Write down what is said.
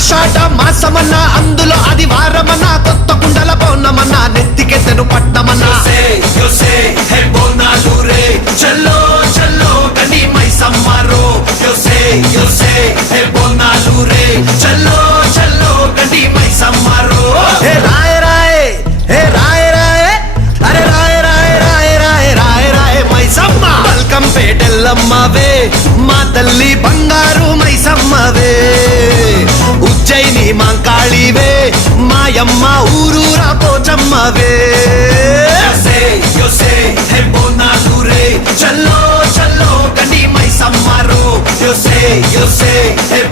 ఆషాఢ మాసమన్న అందులో అది వారమన్న కొత్త కుండల పౌర్ణమన్న నెత్తికెత్తెను పట్టమన్న చల్లో చల్లో కని మైసమ్మరో బోనాలు రే చల్లో చల్లో కని మైసమ్మరో హే రాయ రాయ హే రాయ రాయ అరే రాయ రాయ రాయ రాయ రాయ రాయ మైసమ్మ బల్కం పేటెల్లమ్మవే మా తల్లి బంగారు మైసమ్మవే ఉజ్జయిని మాంకాళివే మాయమ్మ ఊరూరా పోచమ్మవే బోనాలు రే చల్లో చల్లో కని మైసమ్మరో yo sé, hey,